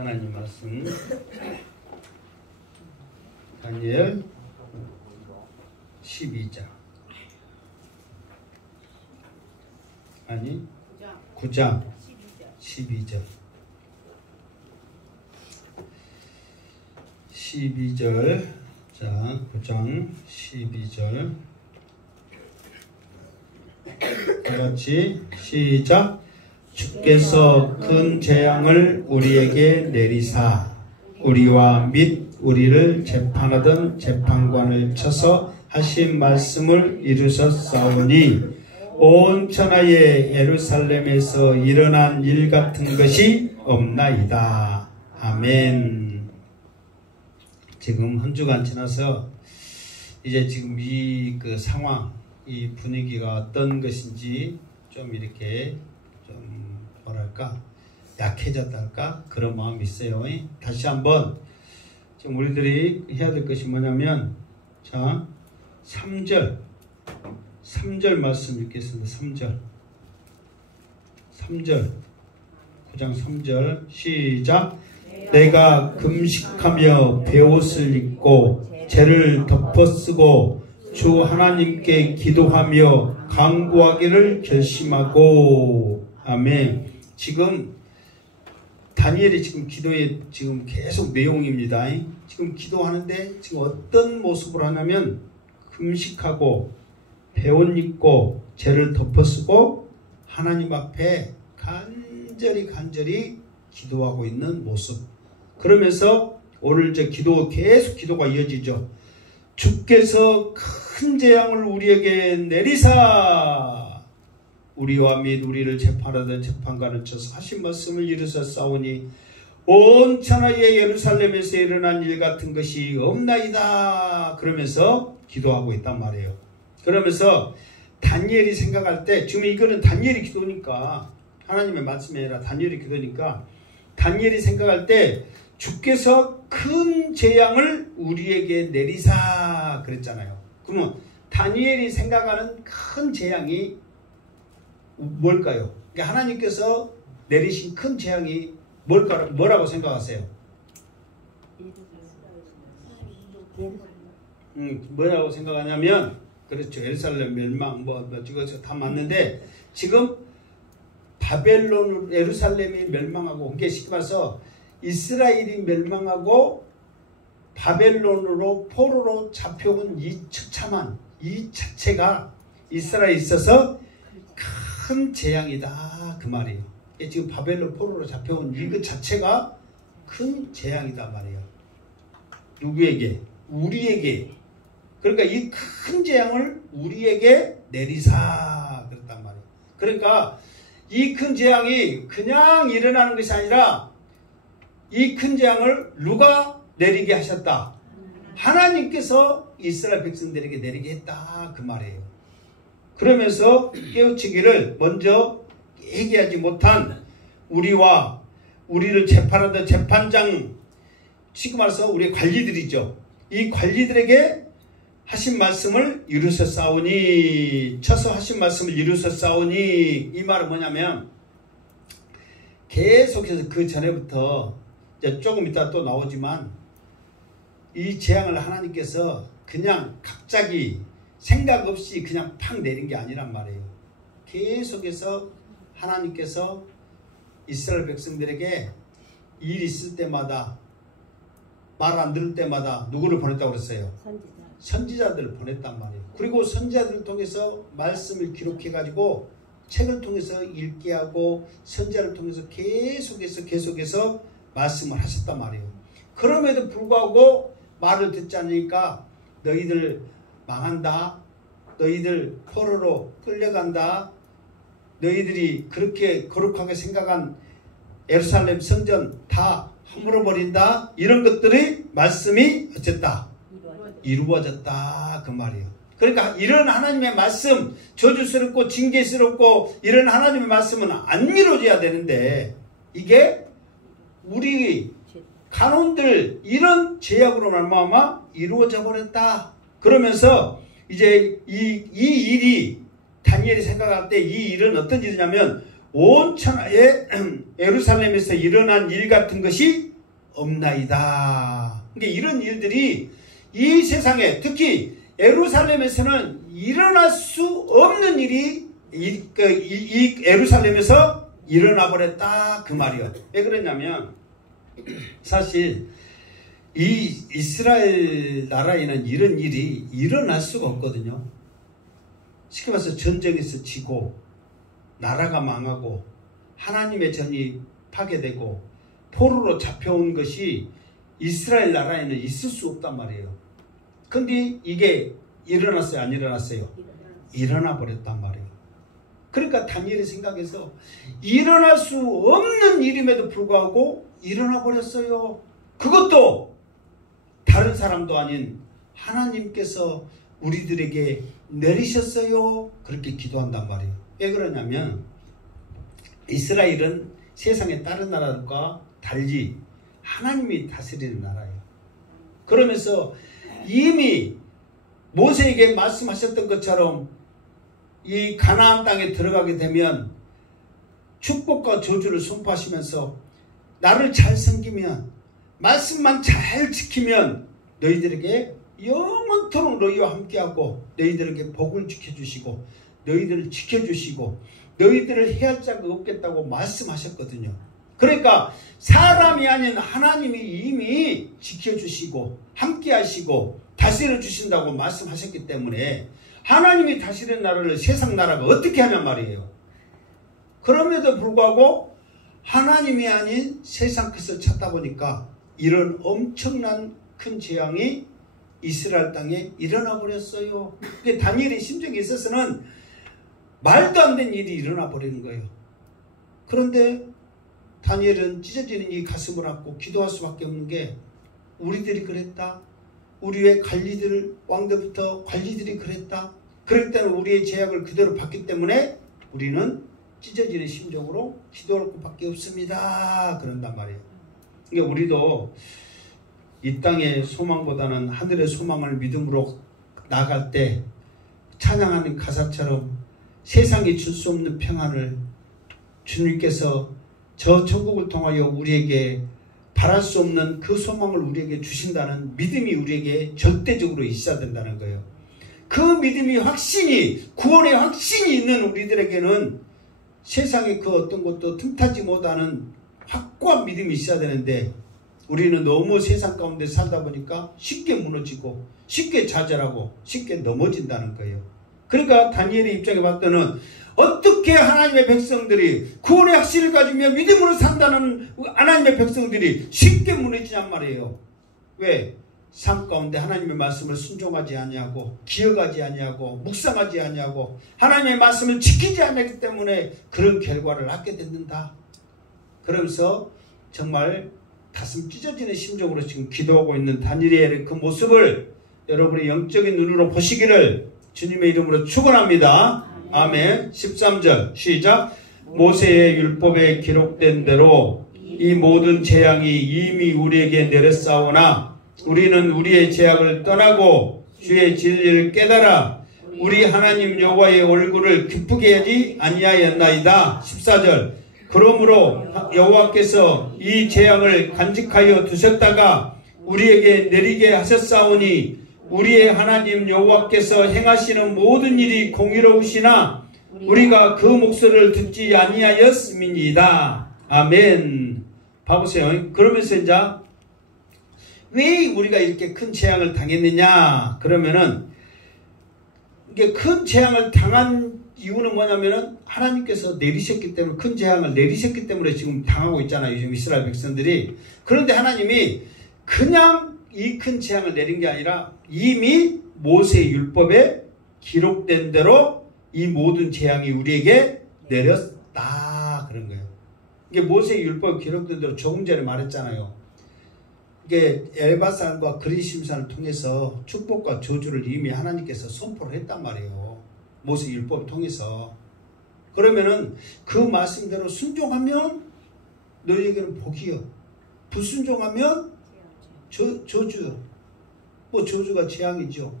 하나님 말씀 다니엘 12장 아니 9장 12절 12절 자 9장 12절 다같이 시작. 주께서 큰 재앙을 우리에게 내리사 우리와 및 우리를 재판하던 재판관을 쳐서 하신 말씀을 이루셨사오니 온 천하의 예루살렘에서 일어난 일 같은 것이 없나이다. 아멘. 지금 한 주간 지나서 이제 지금 이 그 상황, 이 분위기가 어떤 것인지 좀 이렇게 좀 뭐랄까 약해졌다 할까 그런 마음이 있어요. 다시 한번 지금 우리들이 해야 될 것이 뭐냐면 자 3절 말씀 읽겠습니다. 3절 9장 3절 시작. 내가 금식하며 베옷을 입고 죄를 덮어쓰고 주 하나님께 기도하며 간구하기를 결심하고. 아멘. 지금 다니엘이 지금 기도에 지금 계속 내용입니다. 지금 기도하는데 지금 어떤 모습으로 하냐면 금식하고 베옷 입고 죄를 덮어쓰고 하나님 앞에 간절히 기도하고 있는 모습. 그러면서 오늘 저 기도 계속 기도가 이어지죠. 주께서 큰 재앙을 우리에게 내리사 우리와 및 우리를 재판하던 재판관을 쳐서 하신 말씀을 이루셨사오니 온 천하의 예루살렘에서 일어난 일 같은 것이 없나이다. 그러면서 기도하고 있단 말이에요. 그러면서 다니엘이 생각할 때 지금 이거는 다니엘이 기도니까 하나님의 말씀이 아니라 다니엘이 기도니까 다니엘이 생각할 때 주께서 큰 재앙을 우리에게 내리사 그랬잖아요. 그러면 다니엘이 생각하는 큰 재앙이 뭘까요? 그러니까 하나님께서 내리신 큰 재앙이 뭐라고 생각하세요? 뭐라고 생각하냐면 그렇죠. 예루살렘 멸망 이거 다 맞는데 지금 바벨론 예루살렘이 멸망하고 이게 쉽게 말해서 이스라엘이 멸망하고 바벨론으로 포로로 잡혀온 이 처참한 이 자체가 이스라엘에 있어서 큰 재앙이다 그 말이에요. 지금 바벨론 포로로 잡혀온 이것 자체가 큰 재앙이다 말이에요. 누구에게? 우리에게. 그러니까 이 큰 재앙을 우리에게 내리사 그랬단 말이에요. 그러니까 이 큰 재앙이 그냥 일어나는 것이 아니라 이 큰 재앙을 누가 내리게 하셨다? 하나님께서 이스라엘 백성들에게 내리게 했다 그 말이에요. 그러면서 깨우치기를 먼저 얘기하지 못한 우리와 우리를 재판하던 재판장 지금 말해서 우리의 관리들이죠. 이 관리들에게 하신 말씀을 이루셨사오니 쳐서 하신 말씀을 이루셨사오니 이 말은 뭐냐면 계속해서 그 전에부터 이제 조금 이따 또 나오지만 이 재앙을 하나님께서 그냥 갑자기 생각 없이 그냥 팍 내린 게 아니란 말이에요. 계속해서 하나님께서 이스라엘 백성들에게 일 있을 때마다 말 안 들을 때마다 누구를 보냈다고 그랬어요? 선지자들을 보냈단 말이에요. 그리고 선지자들을 통해서 말씀을 기록해가지고 책을 통해서 읽게 하고 선지자를 통해서 계속해서 말씀을 하셨단 말이에요. 그럼에도 불구하고 말을 듣지 않으니까 너희들 망한다. 너희들 포로로 끌려간다. 너희들이 그렇게 거룩하게 생각한 예루살렘 성전 다 허물어버린다. 이런 것들이 말씀이 어쨌다? 이루어졌다 그 말이에요. 그러니까 이런 하나님의 말씀 저주스럽고 징계스럽고 이런 하나님의 말씀은 안 이루어져야 되는데 이게 우리 간원들 이런 제약으로 말미암아 이루어져 버렸다. 그러면서 이제 이 일이 다니엘이 생각할 때 이 일은 어떤 일이냐면 온 천하에 예루살렘에서 일어난 일 같은 것이 없나이다. 그러니까 이런 일들이 이 세상에 특히 예루살렘에서는 일어날 수 없는 일이 이 예루살렘에서 일어나 버렸다 그 말이요. 왜 그랬냐면 사실 이 이스라엘 나라에는 이런 일이 일어날 수가 없거든요. 쉽게 말해서 전쟁에서 지고 나라가 망하고 하나님의 전이 파괴되고 포로로 잡혀온 것이 이스라엘 나라에는 있을 수 없단 말이에요. 근데 이게 일어났어요? 안 일어났어요? 일어나 버렸단 말이에요. 그러니까 다니엘이 생각해서 일어날 수 없는 일임에도 불구하고 일어나 버렸어요. 그것도 다른 사람도 아닌 하나님께서 우리들에게 내리셨어요. 그렇게 기도한단 말이에요. 왜 그러냐면 이스라엘은 세상의 다른 나라들과 달리 하나님이 다스리는 나라예요. 그러면서 이미 모세에게 말씀하셨던 것처럼 이 가나안 땅에 들어가게 되면 축복과 저주를 선포하시면서 나를 잘 섬기면 말씀만 잘 지키면 너희들에게 영원토록 너희와 함께하고 너희들에게 복을 지켜주시고 너희들을 지켜주시고 너희들을 해할 자가 없겠다고 말씀하셨거든요. 그러니까 사람이 아닌 하나님이 이미 지켜주시고 함께하시고 다스려 주신다고 말씀하셨기 때문에 하나님이 다스리는 나라를 세상 나라가 어떻게 하냔 말이에요. 그럼에도 불구하고 하나님이 아닌 세상 것을 찾다 보니까 이런 엄청난 큰 재앙이 이스라엘 땅에 일어나 버렸어요. 다니엘의 심정에 있어서는 말도 안 되는 일이 일어나 버리는 거예요. 그런데 다니엘은 찢어지는 이 가슴을 안고 기도할 수밖에 없는 게 우리들이 그랬다. 우리의 관리들 왕들부터 관리들이 그랬다. 그럴 때는 우리의 제약을 그대로 받기 때문에 우리는 찢어지는 심정으로 기도할 것밖에 없습니다. 그런단 말이에요. 그러니까 우리도 이 땅의 소망보다는 하늘의 소망을 믿음으로 나아갈 때 찬양하는 가사처럼 세상이 줄 수 없는 평안을 주님께서 저 천국을 통하여 우리에게 바랄 수 없는 그 소망을 우리에게 주신다는 믿음이 우리에게 절대적으로 있어야 된다는 거예요. 그 믿음이 확신이 구원의 확신이 있는 우리들에게는 세상의 그 어떤 것도 틈타지 못하는 확고한 믿음이 있어야 되는데 우리는 너무 세상 가운데 살다 보니까 쉽게 무너지고 쉽게 좌절하고 쉽게 넘어진다는 거예요. 그러니까 다니엘의 입장에 봤을 때는 어떻게 하나님의 백성들이 구원의 확신을 가지며 믿음으로 산다는 하나님의 백성들이 쉽게 무너지냔 말이에요. 왜? 삶 가운데 하나님의 말씀을 순종하지 아니하고 기억하지 아니하고 묵상하지 아니하고 하나님의 말씀을 지키지 않기 때문에 그런 결과를 낳게 된다. 그러면서 정말 가슴 찢어지는 심정으로 지금 기도하고 있는 다니엘의 그 모습을 여러분의 영적인 눈으로 보시기를 주님의 이름으로 축원합니다. 아멘. 13절 시작. 모세의 율법에 기록된 대로 이 모든 재앙이 이미 우리에게 내렸사오나 우리는 우리의 죄악을 떠나고 주의 진리를 깨달아 우리 하나님 여호와의 얼굴을 기쁘게 하지 아니하였나이다. 14절 그러므로 여호와께서 이 재앙을 간직하여 두셨다가 우리에게 내리게 하셨사오니 우리의 하나님 여호와께서 행하시는 모든 일이 공의로우시나 우리가 그 목소리를 듣지 아니하였음이니이다. 아멘. 봐보세요. 그러면서 이제 왜 우리가 이렇게 큰 재앙을 당했느냐? 그러면은 이게 큰 재앙을 당한 이유는 뭐냐면은 하나님께서 내리셨기 때문에 큰 재앙을 내리셨기 때문에 지금 당하고 있잖아요. 지금 이스라엘 백성들이. 그런데 하나님이 그냥 이 큰 재앙을 내린 게 아니라 이미 모세의 율법에 기록된 대로 이 모든 재앙이 우리에게 내렸다 그런 거예요. 이게 모세의 율법에 기록된 대로 조금 전에 말했잖아요. 이게 엘바산과 그리심산을 통해서 축복과 저주를 이미 하나님께서 선포를 했단 말이에요. 모세 율법을 통해서. 그러면은 그 말씀대로 순종하면 너희에게는 복이요. 불순종하면 저주. 뭐 저주가 재앙이죠.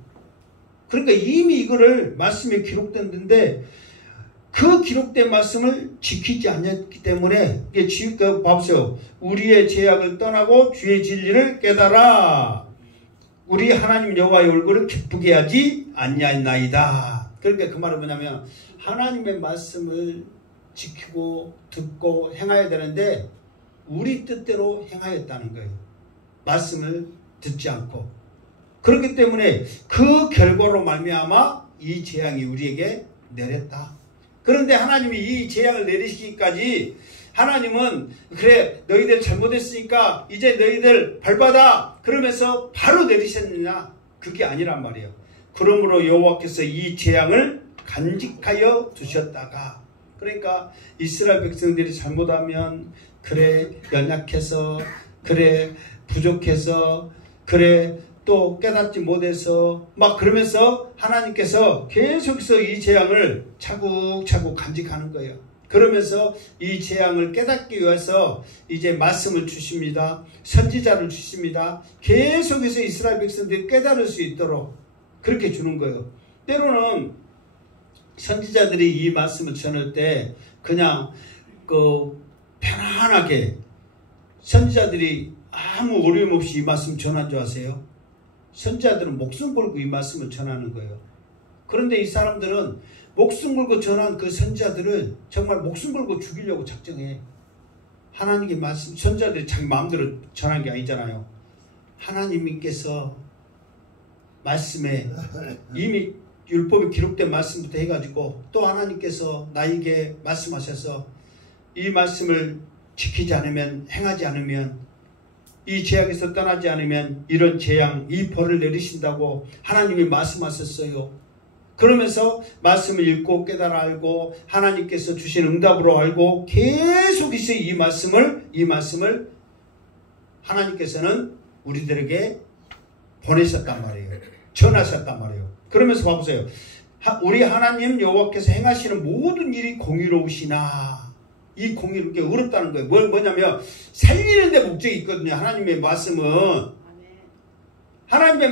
그러니까 이미 이거를 말씀에 기록됐는데 그 그 기록된 말씀을 지키지 않았기 때문에 이게 봐보세요. 우리의 죄악을 떠나고 주의 진리를 깨달아 우리 하나님 여호와의 얼굴을 기쁘게 하지 아니하나이다. 그러니까 그 말은 뭐냐면 하나님의 말씀을 지키고 듣고 행해야 되는데 우리 뜻대로 행하였다는 거예요. 말씀을 듣지 않고. 그렇기 때문에 그 결과로 말미암아 이 재앙이 우리에게 내렸다. 그런데 하나님이 이 재앙을 내리시기까지 하나님은 그래 너희들 잘못했으니까 이제 너희들 벌받아 그러면서 바로 내리셨느냐? 그게 아니란 말이에요. 그러므로 여호와께서 이 재앙을 간직하여 두셨다가 그러니까 이스라엘 백성들이 잘못하면 그래 연약해서 그래 부족해서 그래 또 깨닫지 못해서 막 그러면서 하나님께서 계속해서 이 재앙을 차곡차곡 간직하는 거예요. 그러면서 이 재앙을 깨닫기 위해서 이제 말씀을 주십니다. 선지자를 주십니다. 계속해서 이스라엘 백성들이 깨달을 수 있도록 그렇게 주는 거예요. 때로는 선지자들이 이 말씀을 전할 때 그냥 편안하게 선지자들이 아무 어려움 없이 이 말씀 전한 줄 아세요? 선지자들은 목숨 걸고 이 말씀을 전하는 거예요. 그런데 이 사람들은 목숨 걸고 전한 그 선지자들은 정말 목숨 걸고 죽이려고 작정해. 하나님의 말씀, 선지자들이 자기 마음대로 전한 게 아니잖아요. 하나님께서 말씀에 이미 율법에 기록된 말씀부터 해가지고 또 하나님께서 나에게 말씀하셔서 이 말씀을 지키지 않으면 행하지 않으면 이 죄악에서 떠나지 않으면 이런 재앙 이 벌을 내리신다고 하나님이 말씀하셨어요. 그러면서 말씀을 읽고 깨달아 알고 하나님께서 주신 응답으로 알고 계속해서 이 말씀을 하나님께서는 우리들에게 보내셨단 말이에요. 전하셨단 말이에요. 그러면서 봐보세요. 우리 하나님 여호와께서 행하시는 모든 일이 공의로우시나. 이 공의롭게 어렵다는 거예요. 뭐냐면 살리는 데 목적이 있거든요. 하나님의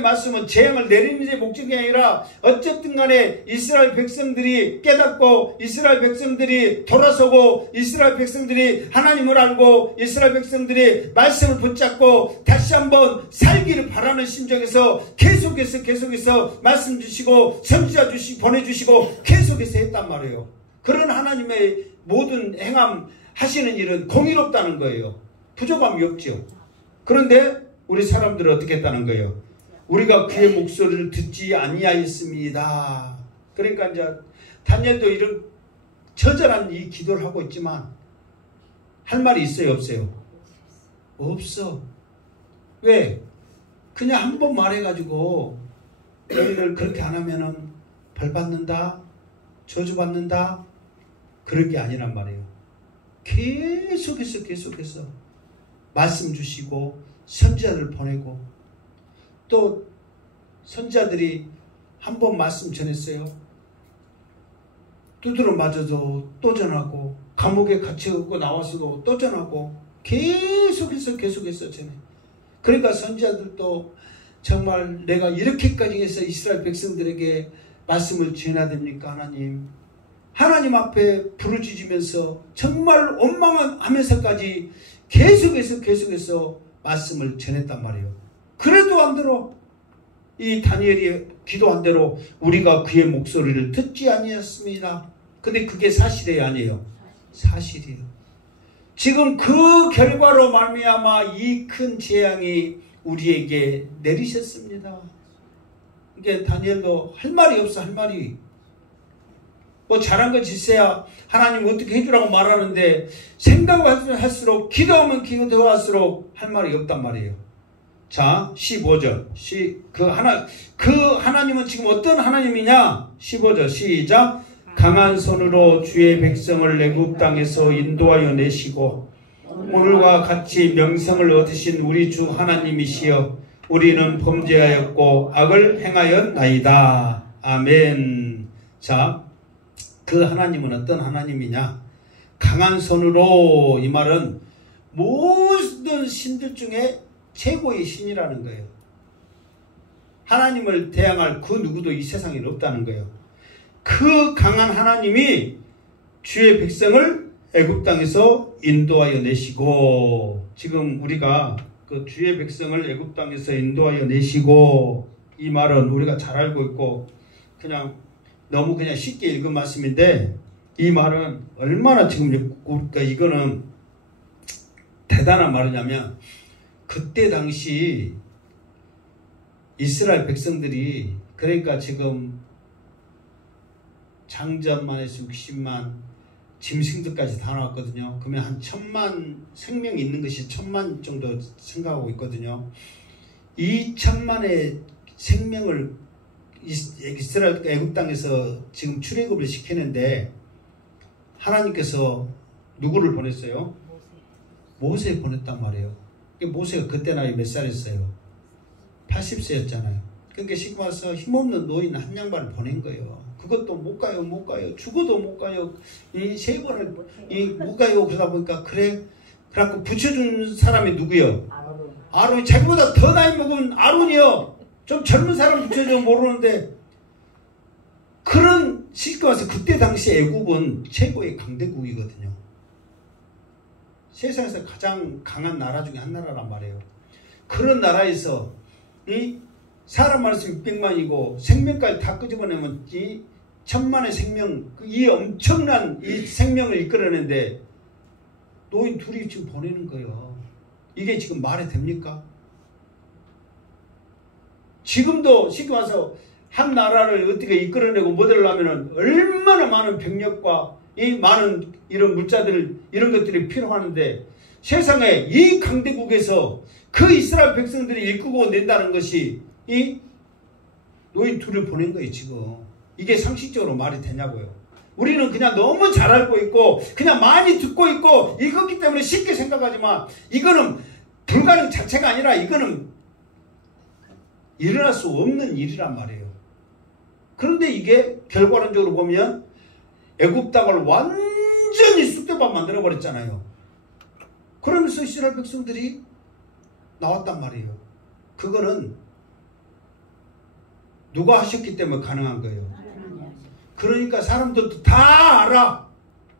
말씀은 재앙을 내리는 데 목적이 아니라 어쨌든 간에 이스라엘 백성들이 깨닫고 이스라엘 백성들이 돌아서고 이스라엘 백성들이 하나님을 알고 이스라엘 백성들이 말씀을 붙잡고 다시 한번 살기를 바라는 심정에서 계속해서 말씀 주시고 선지자 보내주시고 계속해서 했단 말이에요. 그런 하나님의 모든 행함 하시는 일은 공의롭다는 거예요. 부족함이 없죠. 그런데 우리 사람들은 어떻게 했다는 거예요? 우리가 그의 목소리를 듣지 아니하였습니다. 그러니까 이제 다니엘도 이런 처절한 이 기도를 하고 있지만 할 말이 있어요, 없어요? 없어. 왜? 그냥 한 번 말해가지고 너희를 그렇게 안 하면은 벌 받는다, 저주 받는다. 그런 게 아니란 말이에요. 계속해서 말씀 주시고 선지자들 보내고 또 선지자들이 한 번 말씀 전했어요. 두드러 맞아도 또 전하고 감옥에 갇혀있고 나와서도 또 전하고 계속해서 전해. 그러니까 선지자들도 정말 내가 이렇게까지 해서 이스라엘 백성들에게 말씀을 전해야 됩니까 하나님 앞에 부르짖으면서 정말 원망하면서까지 계속해서 말씀을 전했단 말이에요. 그래도 안 들어. 이 다니엘이 기도한 대로 우리가 그의 목소리를 듣지 아니했습니다. 근데 그게 사실이에요, 아니에요? 사실이에요. 지금 그 결과로 말미암아 이 큰 재앙이 우리에게 내리셨습니다. 이게 다니엘도 할 말이 없어, 할 말이. 뭐 잘한 거 짓어야 하나님 어떻게 해주라고 말하는데 생각할수록 기도하면 기도할수록 할 말이 없단 말이에요. 자, 15절. 그 하나님은 지금 어떤 하나님이냐? 15절 시작. 강한 손으로 주의 백성을 애굽 땅에서 인도하여 내시고 오늘과 같이 명성을 얻으신 우리 주 하나님이시여 우리는 범죄하였고 악을 행하였나이다. 아멘. 자, 그 하나님은 어떤 하나님이냐? 강한 손으로. 이 말은 모든 신들 중에 최고의 신이라는 거예요. 하나님을 대항할 그 누구도 이 세상에 없다는 거예요. 그 강한 하나님이 주의 백성을 애굽 땅에서 인도하여 내시고, 지금 우리가 그 주의 백성을 애굽 땅에서 인도하여 내시고, 이 말은 우리가 잘 알고 있고 그냥 너무 그냥 쉽게 읽은 말씀인데, 이 말은 얼마나 지금 우리가 이거는 대단한 말이냐면, 그때 당시 이스라엘 백성들이, 그러니까 지금 장전만 해서 60만, 짐승들까지 다 나왔거든요. 그러면 한 1000만 생명이 있는 것이 1000만 정도 생각하고 있거든요. 이 1000만의 생명을 이스라엘 애굽 땅에서 지금 출애굽을 시키는데, 하나님께서 누구를 보냈어요? 모세 보냈단 말이에요. 모세가 그때 나이 몇 살이었어요? 80세였잖아요. 그러니까 지금 와서 힘없는 노인 한 양반을 보낸 거예요. 그것도 못 가요. 죽어도 못 가요. 이 세 번을 못 가요. 그러다 보니까 그래갖고 붙여준 사람이 누구요? 아론이. 자기보다 더 나이 먹은 아론이요. 좀 젊은 사람 붙여주면 모르는데, 그런 시기가 와서 그때 당시 애굽은 최고의 강대국이거든요. 세상에서 가장 강한 나라 중에 한 나라란 말이에요. 그런 나라에서 이 사람 말씀 600만이고 생명까지 다 끄집어내면 이 1000만의 생명, 이 엄청난 이 생명을 이끌어내는데 노인 둘이 지금 보내는 거예요. 이게 지금 말이 됩니까? 지금도 시기 와서 한 나라를 어떻게 이끌어내고 모델하면은 얼마나 많은 병력과 이 많은 이런 물자들, 이런 것들이 필요하는데, 세상에 이 강대국에서 그 이스라엘 백성들이 이끌고 낸다는 것이 이 노인 둘을 보낸 거예요, 지금. 이게 상식적으로 말이 되냐고요. 우리는 그냥 너무 잘 알고 있고, 그냥 많이 듣고 있고, 읽었기 때문에 쉽게 생각하지만, 이거는 불가능 자체가 아니라, 이거는 일어날 수 없는 일이란 말이에요. 그런데 이게 결과론적으로 보면 애굽 땅을 완전히 쑥대밭 만들어버렸잖아요. 그러면서 이스라엘 백성들이 나왔단 말이에요. 그거는 누가 하셨기 때문에 가능한 거예요. 그러니까 사람들도 다 알아.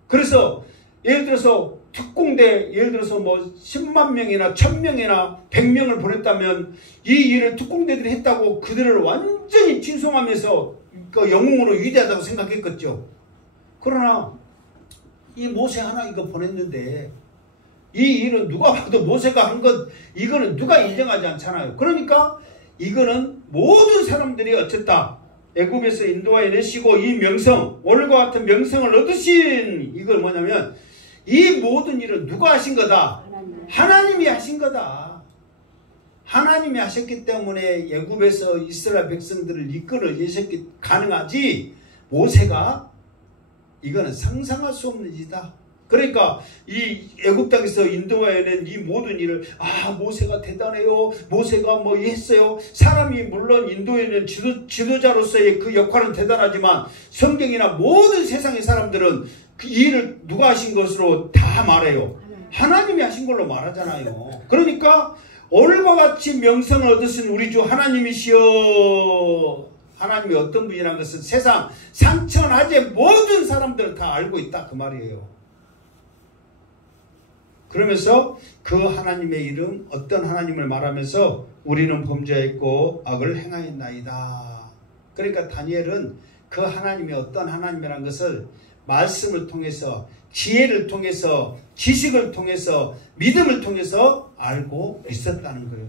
그래서 예를 들어서 특공대, 예를 들어서 뭐 10만 명이나 1000명이나 100명을 보냈다면 이 일을 특공대들이 했다고 그들을 완전히 칭송하면서 그 영웅으로 위대하다고 생각했겠죠. 그러나 이 모세 하나 이거 보냈는데, 이 일은 누가 봐도 모세가 한 것, 이거는 누가 인정하지 않잖아요. 그러니까 이거는 모든 사람들이 어쨌다, 애굽에서 인도하여 내시고 이 명성, 오늘과 같은 명성을 얻으신, 이걸 뭐냐면 이 모든 일은 누가 하신 거다? 하나님이 하신 거다. 하나님이 하셨기 때문에 애굽에서 이스라엘 백성들을 이끌어 내셨기 가능하지, 모세가 이거는 상상할 수 없는 일이다. 그러니까 이 애굽 땅에서 인도하여 낸 이 모든 일을, 모세가 대단해요, 모세가 뭐 했어요. 사람이 물론 인도에 있는 지도자로서의 그 역할은 대단하지만, 성경이나 모든 세상의 사람들은 그 일을 누가 하신 것으로 다 말해요. 하나님이 하신 걸로 말하잖아요. 그러니까 오늘과 같이 명성을 얻으신 우리 주 하나님이시여. 하나님이 어떤 분이라는 것은 세상 상천하제 모든 사람들은 다 알고 있다, 그 말이에요. 그러면서 그 하나님의 이름, 어떤 하나님을 말하면서 우리는 범죄했고 악을 행하였나이다. 그러니까 다니엘은 그 하나님이 어떤 하나님이라는 것을 말씀을 통해서, 지혜를 통해서, 지식을 통해서, 믿음을 통해서 알고 있었다는 거예요.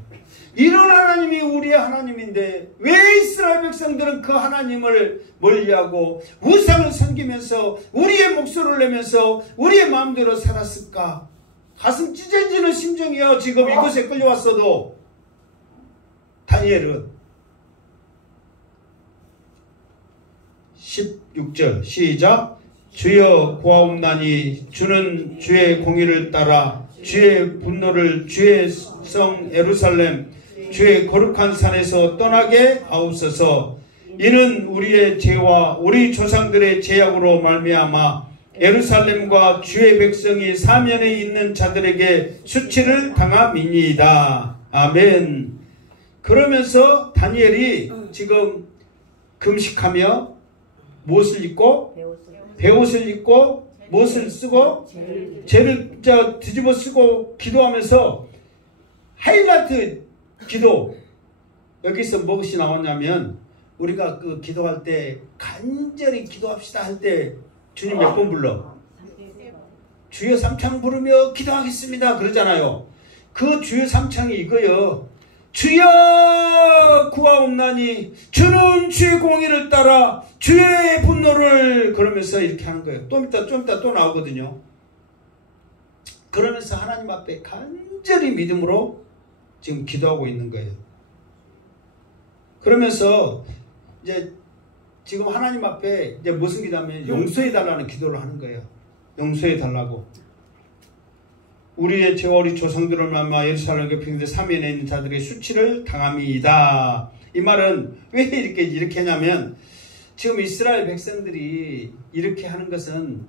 이런 하나님이 우리의 하나님인데 왜 이스라엘 백성들은 그 하나님을 멀리하고 우상을 섬기면서 우리의 목소리를 내면서 우리의 마음대로 살았을까? 가슴 찢어지는 심정이야. 지금 이곳에 끌려왔어도. 다니엘은 16절 시작. 주여 구하옵나니 주는 주의 공의를 따라 주의 분노를 주의 성 예루살렘 주의 거룩한 산에서 떠나게 하옵소서. 이는 우리의 죄와 우리 조상들의 죄악으로 말미암아 예루살렘과 주의 백성이 사면에 있는 자들에게 수치를 당함이니이다. 아멘. 그러면서 다니엘이 지금 금식하며 무엇을 입고? 베옷을 입고 무엇을 쓰고 죄를 뒤집어 쓰고 기도하면서 하이라이트 기도. 여기서 무엇이 나왔냐면 우리가 그 기도할 때 간절히 기도합시다 할 때 주님 몇 번 불러? 주여 삼창 부르며 기도하겠습니다 그러잖아요. 그 주여 삼창이 이거요. 주여 구하옵나니 주는 주의 공의를 따라 주의 분노를, 그러면서 이렇게 하는 거예요. 좀 이따 또 나오거든요. 그러면서 하나님 앞에 간절히 믿음으로 지금 기도하고 있는 거예요. 그러면서 이제 지금 하나님 앞에 이제 무슨 기도하면 용서해 달라는 기도를 하는 거예요. 용서해 달라고. 우리의 죄와 우리 조상들을 말미암아 예루살렘 교평대 사면에 있는 자들의 수치를 당함이다. 이 말은 왜 이렇게 하냐면 지금 이스라엘 백성들이 이렇게 하는 것은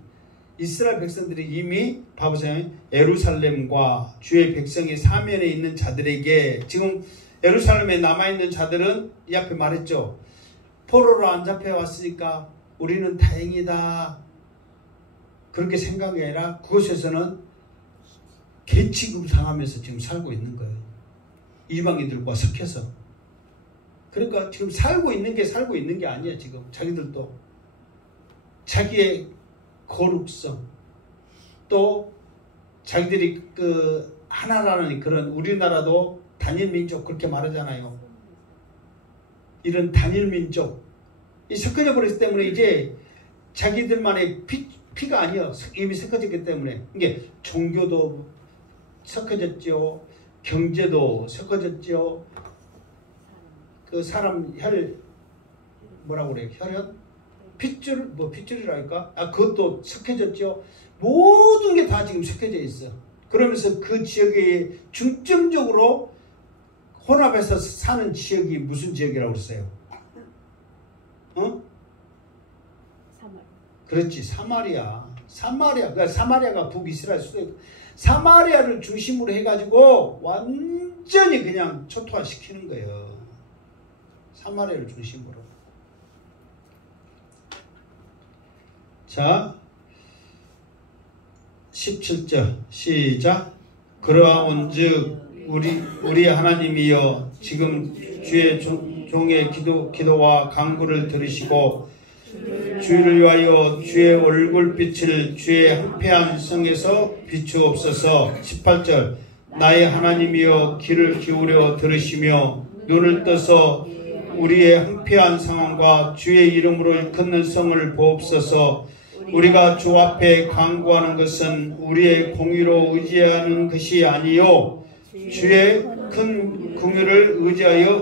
이스라엘 백성들이 이미 봐보세요. 예루살렘과 주의 백성의 사면에 있는 자들에게 지금 예루살렘에 남아있는 자들은 이 앞에 말했죠. 포로로 안 잡혀왔으니까 우리는 다행이다. 그렇게 생각이 아니라 그곳에서는 개취급 당하면서 지금 살고 있는 거예요. 이방인들과 섞여서. 그러니까 지금 살고 있는 게 아니야. 지금 자기들도 자기의 거룩성, 또 자기들이 그 하나라는 그런, 우리나라도 단일 민족 그렇게 말하잖아요. 이런 단일 민족 이 섞어져 버렸기 때문에 이제 자기들만의 피가 아니야. 이미 섞어졌기 때문에 이게 종교도 섞어졌죠. 경제도 섞어졌죠. 그 사람 뭐라고 그래요? 혈연? 핏줄이랄까? 그것도 섞여졌죠. 모든 게 다 지금 섞여져 있어. 그러면서 그 지역에 중점적으로 혼합해서 사는 지역이 무슨 지역이라고 그랬어요? 그렇지, 사마리아. 그러니까 사마리아가 북이스라엘 수도. 사마리아를 중심으로 해가지고 완전히 그냥 초토화시키는 거예요. 사마리아를 중심으로. 자, 17절 시작. 그러하온즉 우리 하나님이여 지금 주의 종의 기도와 간구를 들으시고 주를 위하여 주의 얼굴빛을 주의 황폐한 성에서 비추옵소서. 18절 나의 하나님이여 귀를 기울여 들으시며 눈을 떠서 우리의 황폐한 상황과 주의 이름으로 일컫는 성을 보옵소서. 우리가 주 앞에 간구하는 것은 우리의 공의로 의지하는 것이 아니요 주의 큰 긍휼을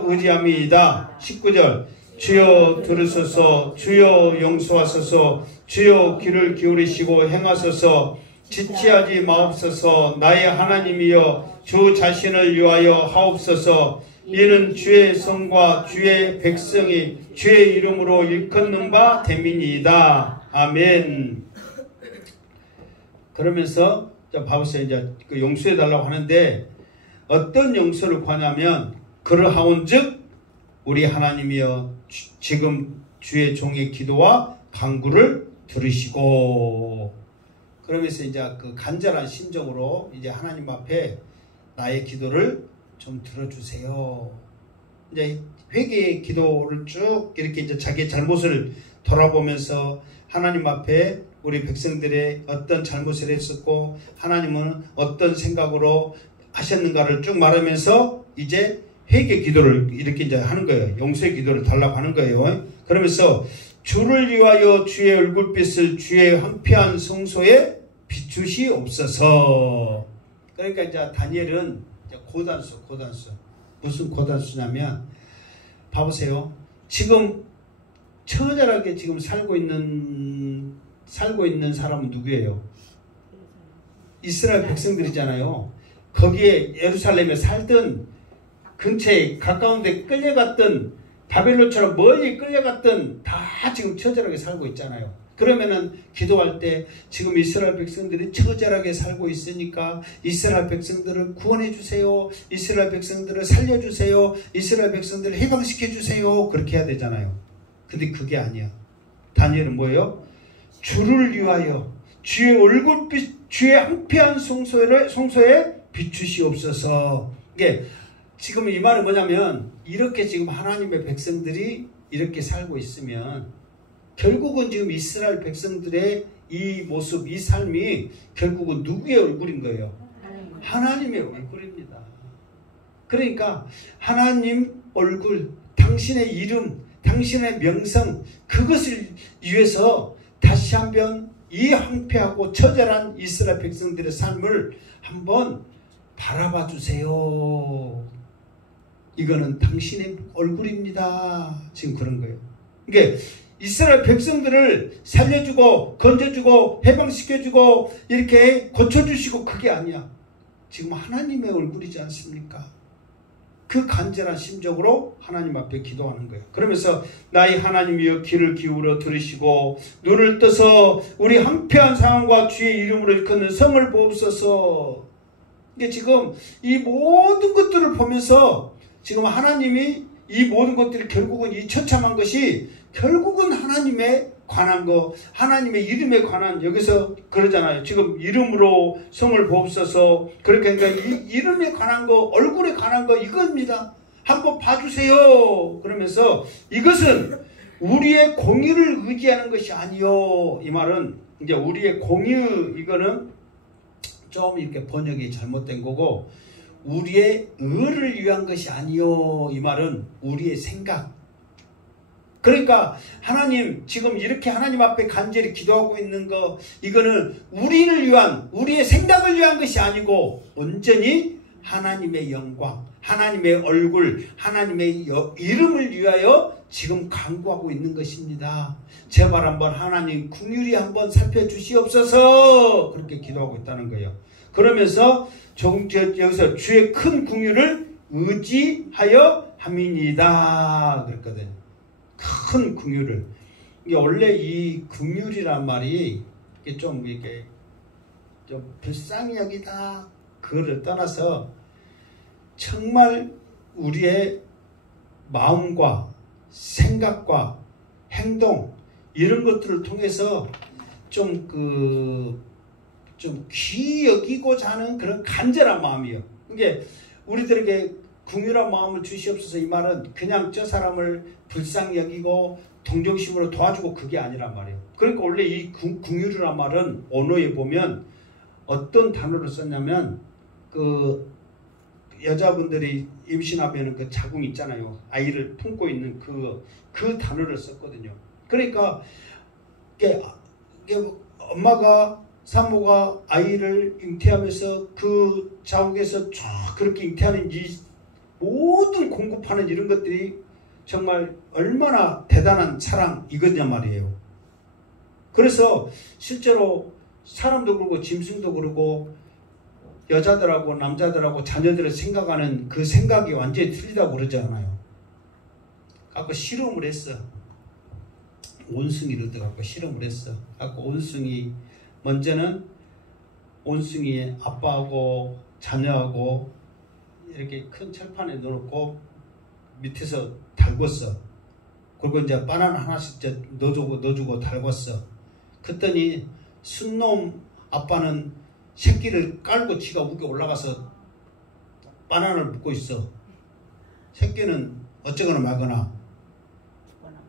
의지함이이다. 19절 주여 들으소서. 주여 용서하소서. 주여 귀를 기울이시고 행하소서. 지체하지 마옵소서. 나의 하나님이여 주 자신을 위하여 하옵소서. 이는 주의 성과 주의 백성이 주의 이름으로 일컫는 바 됨이니이다. 아멘. 그러면서 봐보세요. 이제 그 용서해 달라고 하는데 어떤 용서를 구하냐면 그러하온즉 우리 하나님이여 지금 주의 종의 기도와 간구를 들으시고, 그러면서 이제 그 간절한 심정으로 이제 하나님 앞에 나의 기도를 좀 들어주세요. 이제 회개의 기도를 쭉 이렇게 이제 자기의 잘못을 돌아보면서 하나님 앞에 우리 백성들의 어떤 잘못을 했었고 하나님은 어떤 생각으로 하셨는가를 쭉 말하면서 이제 회개 기도를 이렇게 이제 하는 거예요. 용서의 기도를 달라고 하는 거예요. 그러면서 주를 위하여 주의 얼굴빛을 주의 황폐한 성소에 비추시옵소서. 그러니까 이제 다니엘은 고단수. 무슨 고단수냐면 봐보세요. 지금 처절하게 지금 살고 있는 사람은 누구예요? 이스라엘 백성들이잖아요. 거기에 예루살렘에 살든 근처에 가까운 데 끌려갔든 바벨론처럼 멀리 끌려갔든 다 지금 처절하게 살고 있잖아요. 그러면은 기도할 때 지금 이스라엘 백성들이 처절하게 살고 있으니까 이스라엘 백성들을 구원해 주세요. 이스라엘 백성들을 살려주세요. 이스라엘 백성들을 해방시켜 주세요. 그렇게 해야 되잖아요. 근데 그게 아니야. 다니엘은 뭐예요? 주를 위하여 주의 얼굴빛, 주의 황폐한 성소에 비추시옵소서. 이게 지금 이 말은 뭐냐면, 이렇게 지금 하나님의 백성들이 이렇게 살고 있으면 결국은 지금 이스라엘 백성들의 이 모습, 이 삶이 결국은 누구의 얼굴인 거예요? 하나님의 얼굴입니다. 그러니까 하나님 얼굴, 당신의 이름, 당신의 명성, 그것을 위해서 다시 한번 이 황폐하고 처절한 이스라엘 백성들의 삶을 한번 바라봐 주세요. 이거는 당신의 얼굴입니다. 지금 그런 거예요. 그러니까 이스라엘 백성들을 살려주고 건져주고 해방시켜주고 이렇게 고쳐주시고 그게 아니야. 지금 하나님의 얼굴이지 않습니까? 그 간절한 심정으로 하나님 앞에 기도하는 거예요. 그러면서 나의 하나님이여 귀를 기울여 들으시고 눈을 떠서 우리 황폐한 상황과 주의 이름으로 일컫는 성을 보옵소서. 이게 지금 이 모든 것들을 보면서 지금 하나님이 이 모든 것들이 결국은 이 처참한 것이 결국은 하나님에 관한 거, 하나님의 이름에 관한, 여기서 그러잖아요. 지금 이름으로 성을 보옵소서. 그렇게 하니까 이 이름에 관한 거, 얼굴에 관한 거 이겁니다. 한번 봐주세요. 그러면서 이것은 우리의 공의를 의지하는 것이 아니요. 이 말은 이제 우리의 공의, 이거는 좀 이렇게 번역이 잘못된 거고, 우리의 의를 위한 것이 아니요. 이 말은 우리의 생각. 그러니까 하나님, 지금 이렇게 하나님 앞에 간절히 기도하고 있는 거, 이거는 우리를 위한, 우리의 생각을 위한 것이 아니고 온전히 하나님의 영광, 하나님의 얼굴, 하나님의 이름을 위하여 지금 간구하고 있는 것입니다. 제발 한번 하나님 긍휼히 한번 살펴주시옵소서. 그렇게 기도하고 있다는 거예요. 그러면서 여기서 주의 큰 긍휼을 의지하여 함이니이다 그랬거든요. 큰 긍휼을. 이게 원래 이 긍휼이란 말이 이게 좀 이렇게 좀 불쌍히 여기다 그거를 떠나서 정말 우리의 마음과 생각과 행동 이런 것들을 통해서 좀 귀히 여기고자 하는 그런 간절한 마음이에요. 이게 우리들에게 긍휼한 마음을 주시옵소서. 이 말은 그냥 저 사람을 불쌍히 여기고 동정심으로 도와주고 그게 아니란 말이에요. 그러니까 원래 이 긍휼이란 말은 언어에 보면 어떤 단어를 썼냐면 그 여자분들이 임신하면 그 자궁 있잖아요. 아이를 품고 있는 그 단어를 썼거든요. 그러니까 이게 엄마가 산모가 아이를 잉태하면서 그 자궁에서 쭉 그렇게 잉태하는 이 모든 공급하는 이런 것들이 정말 얼마나 대단한 사랑 이거냐 말이에요. 그래서 실제로 사람도 그러고 짐승도 그러고 여자들하고 남자들하고 자녀들을 생각하는 그 생각이 완전히 틀리다고 그러잖아요. 아까 실험을 했어. 온숭이를 얻어갖고 실험을 했어. 아까 온숭이 먼저는 온숭이의 아빠하고 자녀하고 이렇게 큰 철판에 넣어놓고 밑에서 달궜어. 그리고 이제 바나나 하나씩 이제 넣어주고 달궜어. 그랬더니 순놈 아빠는 새끼를 깔고 지가 우겨 올라가서 바나나를 먹고 있어. 새끼는 어쩌거나 말거나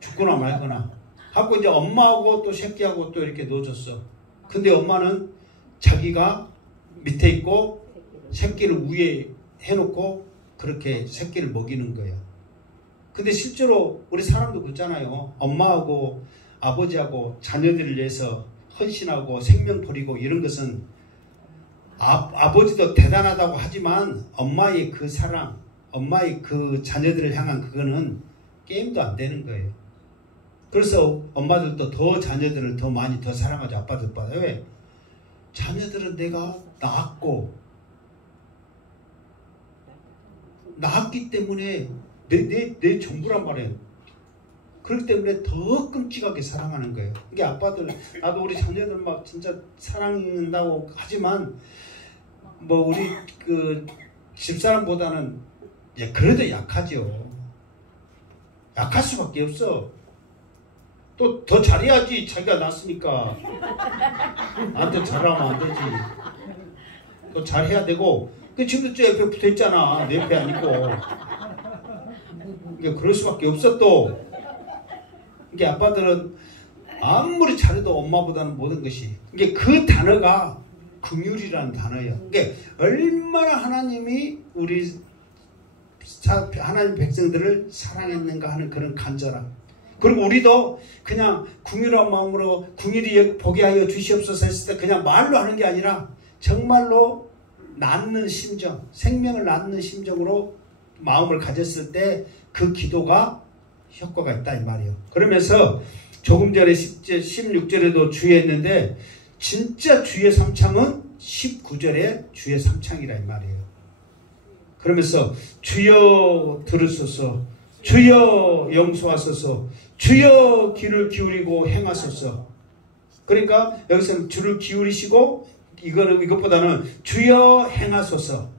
죽거나 말거나 하고 이제 엄마하고 또 새끼하고 또 이렇게 넣어줬어. 근데 엄마는 자기가 밑에 있고 새끼를 위에 해놓고 그렇게 새끼를 먹이는 거예요. 근데 실제로 우리 사람도 그렇잖아요. 엄마하고 아버지하고 자녀들을 위해서 헌신하고 생명 버리고 이런 것은 아버지도 대단하다고 하지만 엄마의 그 사랑, 엄마의 그 자녀들을 향한 그거는 게임도 안 되는 거예요. 그래서 엄마들도 더 자녀들을 더 많이 더 사랑하죠. 아빠들보다. 왜? 자녀들은 내가 낳았기 때문에 내 전부란 말이에요. 그렇기 때문에 더 끔찍하게 사랑하는 거예요. 이게 아빠들, 나도 우리 자녀들 막 진짜 사랑한다고 하지만 뭐 우리 그 집사람보다는 그래도 약하죠. 약할 수밖에 없어. 또 더 잘해야지. 자기가 났으니까. 나한테 잘하면 안 되지. 더 잘해야 되고. 지금도 저 옆에 붙어 있잖아. 내 옆에 아니고. 이게 그럴 수밖에 없어 또. 이게 아빠들은 아무리 잘해도 엄마보다는 모든 것이. 이게 그 단어가 긍휼이라는 단어예요. 이게 얼마나 하나님이 우리 하나님 백성들을 사랑했는가 하는 그런 간절함. 그리고 우리도 그냥 긍휼한 마음으로 긍휼히 보게 하여 주시옵소서 했을 때 그냥 말로 하는 게 아니라 정말로 낳는 심정, 생명을 낳는 심정으로 마음을 가졌을 때 그 기도가 효과가 있다 이 말이에요. 그러면서 조금 전에 16절에도 주의했는데 진짜 주의 삼창은 19절에 주의 삼창이라 이 말이에요. 그러면서 주여 들으소서, 주여 용서하소서, 주여 귀를 기울이고 행하소서. 그러니까 여기서는 주를 기울이시고 이것보다는 주여 행하소서.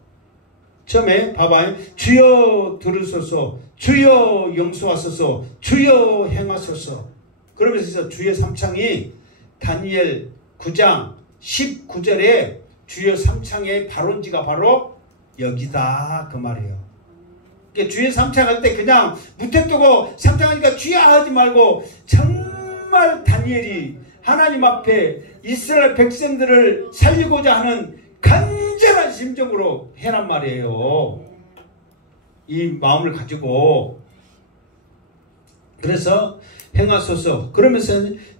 처음에 봐봐요. 주여 들으소서, 주여 용서하소서, 주여 행하소서. 그러면서 주의 삼창이 다니엘 9장 19절에 주의 삼창의 발원지가 바로 여기다 그 말이에요. 그러니까 주의 삼창할 때 그냥 무턱두고 삼창하니까 주야 하지 말고 정말 다니엘이 하나님 앞에 이스라엘 백성들을 살리고자 하는 간절한 심정으로 해란 말이에요. 이 마음을 가지고. 그래서 행하소서. 그러면서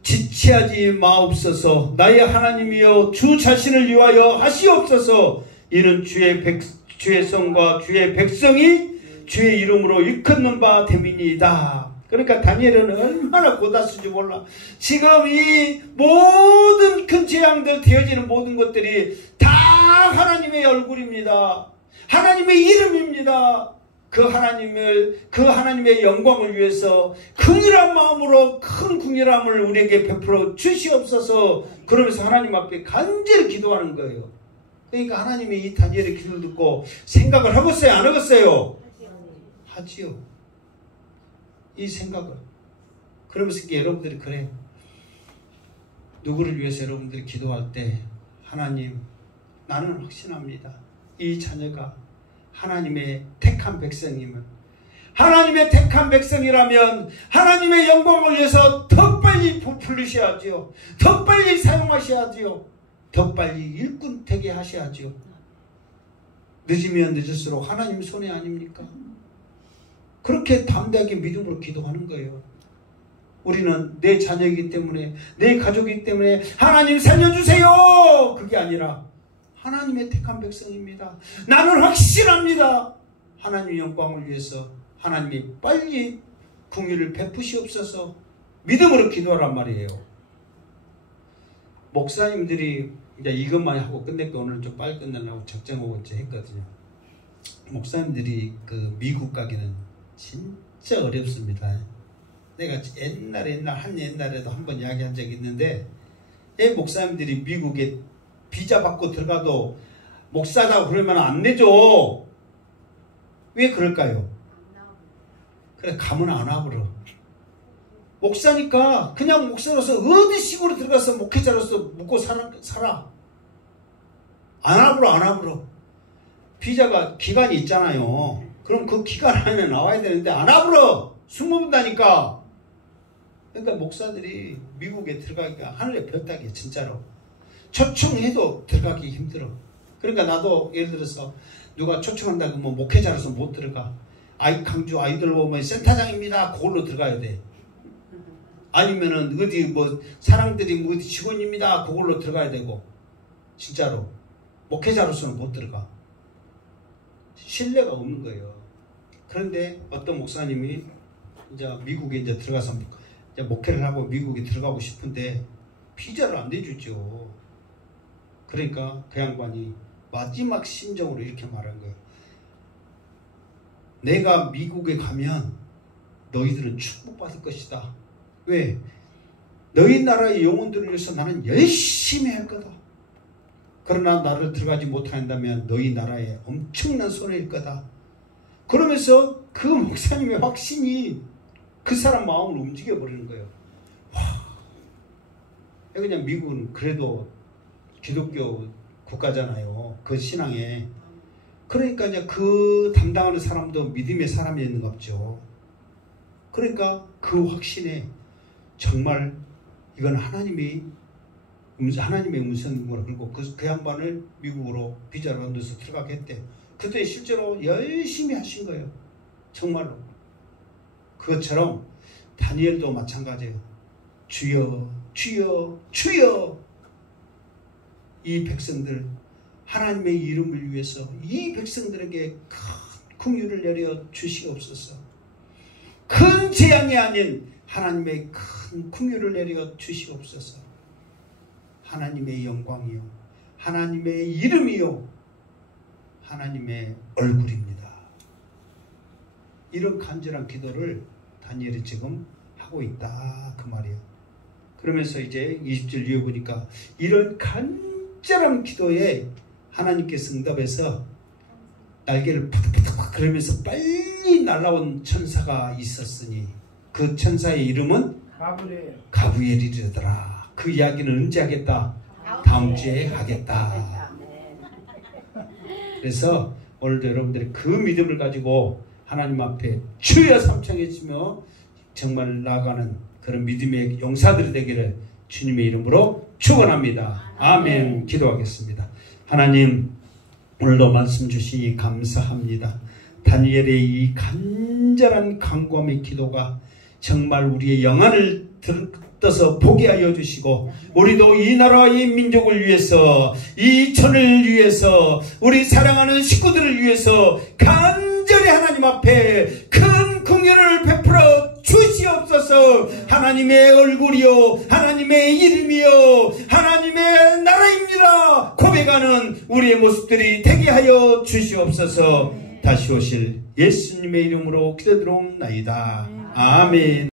지체하지 마옵소서. 나의 하나님이여 주 자신을 위하여 하시옵소서. 이는 주의 성과 주의 백성이 주의 이름으로 일컫는 바 됨이니이다. 그러니까 다니엘은 얼마나 고다스인지 몰라. 지금 이 모든 큰 재앙들 되어지는 모든 것들이 다 하나님의 얼굴입니다. 하나님의 이름입니다. 그 하나님의 영광을 위해서 긍휼한 마음으로 큰 긍휼함을 우리에게 베풀어 주시옵소서. 그러면서 하나님 앞에 간절히 기도하는 거예요. 그러니까 하나님이 이 다니엘의 기도를 듣고 생각을 하겠어요? 안 하겠어요? 하지요. 이 생각을. 그러면서 여러분들이 그래요. 누구를 위해서 여러분들이 기도할 때 하나님, 나는 확신합니다. 이 자녀가 하나님의 택한 백성이면, 하나님의 택한 백성이라면 하나님의 영광을 위해서 더 빨리 부르셔야지요. 더 빨리 사용하셔야지요. 더 빨리 일꾼 되게 하셔야지요. 늦으면 늦을수록 하나님 손해 아닙니까? 그렇게 담대하게 믿음으로 기도하는 거예요. 우리는 내 자녀이기 때문에, 내 가족이기 때문에 하나님 살려주세요! 그게 아니라 하나님의 택한 백성입니다. 나는 확신합니다. 하나님의 영광을 위해서 하나님이 빨리 긍휼을 베푸시옵소서. 믿음으로 기도하란 말이에요. 목사님들이 이제 이것만 하고 끝낼까 오늘 좀 빨리 끝내려고 작정하고 이제 했거든요. 목사님들이 그 미국 가기는 진짜 어렵습니다. 내가 옛날에도 한번 이야기한 적이 있는데, 목사님들이 미국에 비자 받고 들어가도 목사다 그러면 안 내줘. 왜 그럴까요? 그래, 가면 안 와버려. 목사니까 그냥 목사로서 어디 시골에 들어가서 목회자로서 묵고 살아. 안 와버려. 비자가 기간이 있잖아요. 그럼 그 기간 안에 나와야 되는데 안 와버려. 숨어본다니까. 그러니까 목사들이 미국에 들어가기가 하늘의 별 따기야 진짜로. 초청해도 들어가기 힘들어. 그러니까 나도 예를 들어서 누가 초청한다고 뭐 목회자로서 못 들어가. 강주 아이들 보면 센터장입니다. 그걸로 들어가야 돼. 아니면은 어디 뭐 사람들이 뭐 어디 직원입니다. 그걸로 들어가야 되고. 진짜로 목회자로서는 못 들어가. 신뢰가 없는 거예요. 그런데 어떤 목사님이 이제 미국에 이제 들어가서 이제 목회를 하고 미국에 들어가고 싶은데 비자를 안 내주죠. 그러니까 그 양반이 마지막 심정으로 이렇게 말한 거예요. 내가 미국에 가면 너희들은 축복받을 것이다. 왜? 너희 나라의 영혼들을 위해서 나는 열심히 할 거다. 그러나 나를 들어가지 못한다면 너희 나라에 엄청난 손해일 거다. 그러면서 그 목사님의 확신이 그 사람 마음을 움직여버리는 거예요. 와, 그냥 미국은 그래도 기독교 국가잖아요. 그 신앙에. 그러니까 이제 그 담당하는 사람도 믿음의 사람이 있는 거 없죠. 그러니까 그 확신에 정말 이건 하나님의 음성인 거라. 그리고 그 양반을 미국으로 비자를 얻어서 들어가게 했대. 그때 실제로 열심히 하신 거예요. 정말로. 그것처럼 다니엘도 마찬가지예요. 주여, 주여, 주여. 이 백성들, 하나님의 이름을 위해서 이 백성들에게 큰 긍휼을 내려 주시옵소서. 큰 재앙이 아닌 하나님의 큰 긍휼을 내려 주시옵소서. 하나님의 영광이요, 하나님의 이름이요, 하나님의 얼굴입니다. 이런 간절한 기도를 다니엘이 지금 하고 있다 그 말이에요. 그러면서 이제 20절 이어 보니까 이런 간절한 기도에 하나님께서 응답해서 날개를 푸득푸득 그러면서 빨리 날아온 천사가 있었으니 그 천사의 이름은 가브리엘이더라. 그 이야기는 언제 하겠다? 다음 주에 하겠다. 그래서 오늘도 여러분들이 그 믿음을 가지고 하나님 앞에 주여 삼창해주며 정말 나아가는 그런 믿음의 용사들이 되기를 주님의 이름으로 축원합니다. 아멘. 기도하겠습니다. 하나님, 오늘도 말씀 주시니 감사합니다. 다니엘의 이 간절한 간구함의 기도가 정말 우리의 영안을 들떠서 보게 하여 주시고, 우리도 이 나라와 이 민족을 위해서, 이 천을 위해서, 우리 사랑하는 식구들을 위해서 간절히 하나님 앞에 큰 긍휼을 베풀어 주시옵소서. 하나님의 얼굴이요, 하나님의 이름이요, 하나님의 나라입니다 고백하는 우리의 모습들이 되게 하여 주시옵소서. 다시 오실 예수님의 이름으로 기도드리옵나이다. 아멘.